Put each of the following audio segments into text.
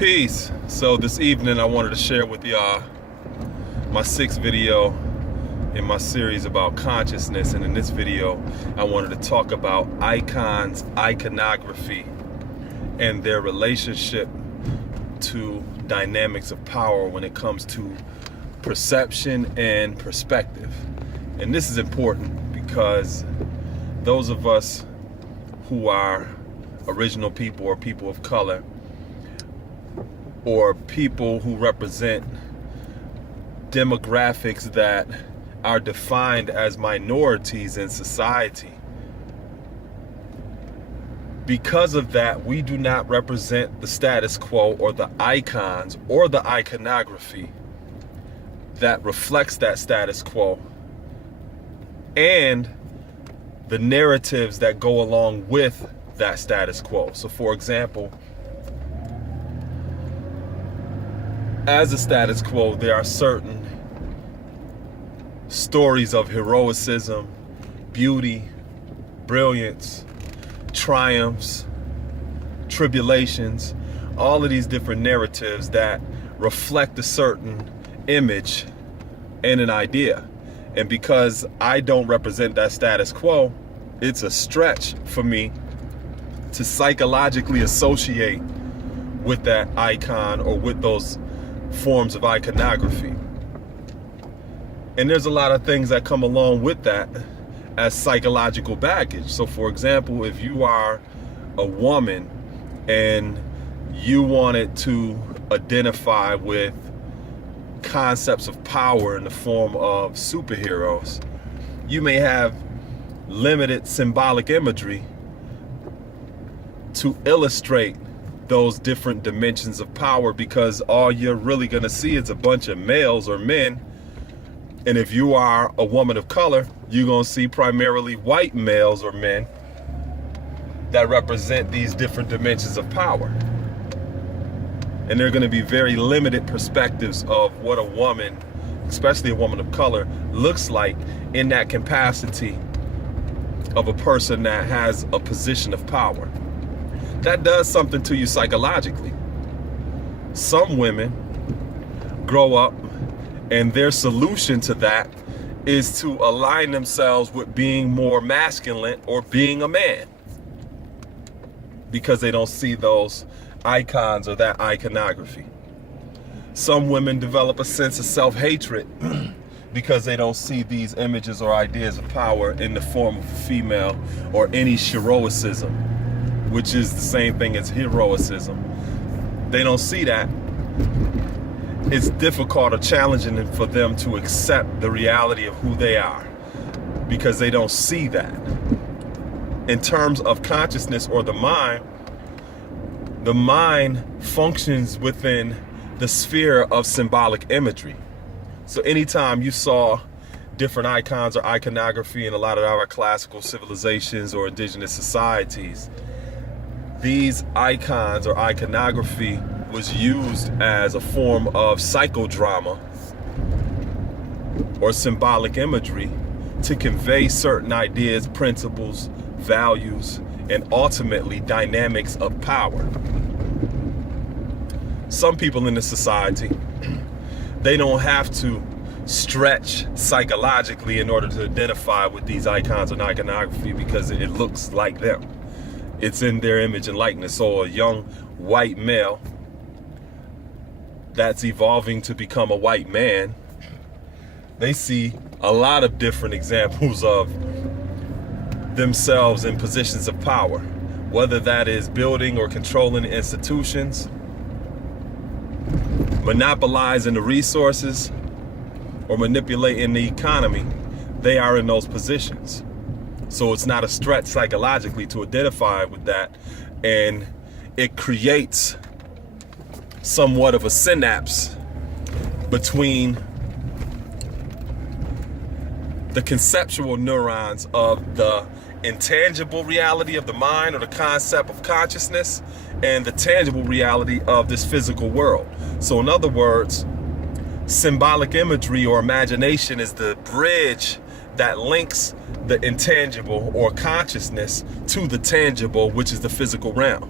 Peace. So this evening I wanted to share with y'all my 6th video in my series about consciousness, and in this video I wanted to talk about icons, iconography, and their relationship to dynamics of power when it comes to perception and perspective. And this is important because those of us who are original people or people of color, or people who represent demographics that are defined as minorities in society, because of that, we do not represent the status quo or the icons or the iconography that reflects that status quo and the narratives that go along with that status quo. So for example, as a status quo, there are certain stories of heroicism, beauty, brilliance, triumphs, tribulations, all of these different narratives that reflect a certain image and an idea. And because I don't represent that status quo, it's a stretch for me to psychologically associate with that icon or with those forms of iconography. And there's a lot of things that come along with that as psychological baggage. So for example, if you are a woman and you wanted to identify with concepts of power in the form of superheroes, you may have limited symbolic imagery to illustrate those different dimensions of power, because all you're really going to see is a bunch of males or men. And if you are a woman of color, you're going to see primarily white males or men that represent these different dimensions of power. And there are going to be very limited perspectives of what a woman, especially a woman of color, looks like in that capacity of a person that has a position of power. That does something to you psychologically. Some women grow up and their solution to that is to align themselves with being more masculine or being a man, because they don't see those icons or that iconography. Some women develop a sense of self-hatred because they don't see these images or ideas of power in the form of a female or any heroicism, which is the same thing as heroicism. They don't see that. It's difficult or challenging for them to accept the reality of who they are because they don't see that. In terms of consciousness or the mind functions within the sphere of symbolic imagery. So anytime you saw different icons or iconography in a lot of our classical civilizations or indigenous societies, these icons or iconography was used as a form of psychodrama or symbolic imagery to convey certain ideas, principles, values, and ultimately dynamics of power. Some people in the society, they don't have to stretch psychologically in order to identify with these icons and iconography because it looks like them. It's in their image and likeness. So a young white male that's evolving to become a white man, they see a lot of different examples of themselves in positions of power, whether that is building or controlling institutions, monopolizing the resources, or manipulating the economy. They are in those positions. So it's not a stretch psychologically to identify with that, and it creates somewhat of a synapse between the conceptual neurons of the intangible reality of the mind or the concept of consciousness and the tangible reality of this physical world. So in other words, symbolic imagery or imagination is the bridge that links the intangible or consciousness to the tangible, which is the physical realm.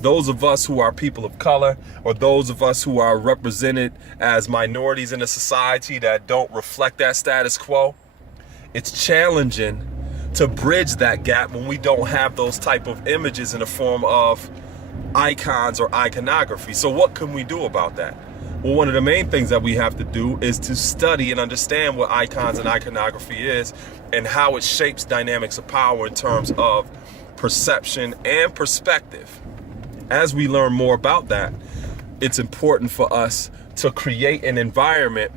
those of us who are people of color, or those of us who are represented as minorities in a society that don't reflect that status quo, it's challenging to bridge that gap when we don't have those type of images in the form of icons or iconography. So what can we do about that? Well, one of the main things that we have to do is to study and understand what icons and iconography is and how it shapes dynamics of power in terms of perception and perspective. As we learn more about that, it's important for us to create an environment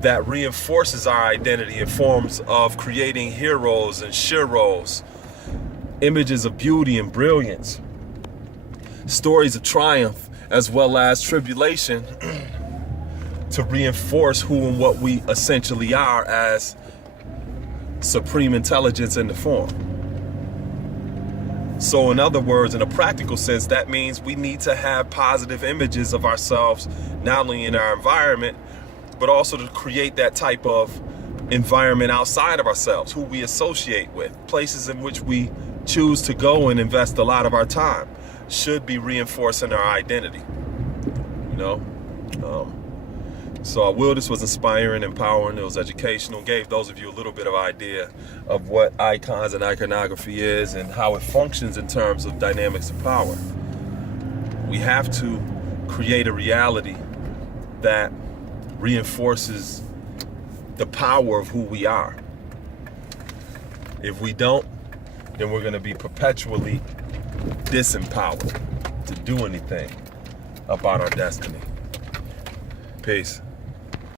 that reinforces our identity in forms of creating heroes and sheroes, images of beauty and brilliance, stories of triumph as well as tribulation, to reinforce who and what we essentially are as supreme intelligence in the form. So in other words, in a practical sense, that means we need to have positive images of ourselves, not only in our environment, but also to create that type of environment outside of ourselves, who we associate with, places in which we choose to go and invest a lot of our time, should be reinforcing our identity, you know? So I will, this was inspiring, empowering, it was educational, gave those of you a little bit of idea of what icons and iconography is and how it functions in terms of dynamics of power. We have to create a reality that reinforces the power of who we are. If we don't, then we're going to be perpetually disempowered to do anything about our destiny. Peace.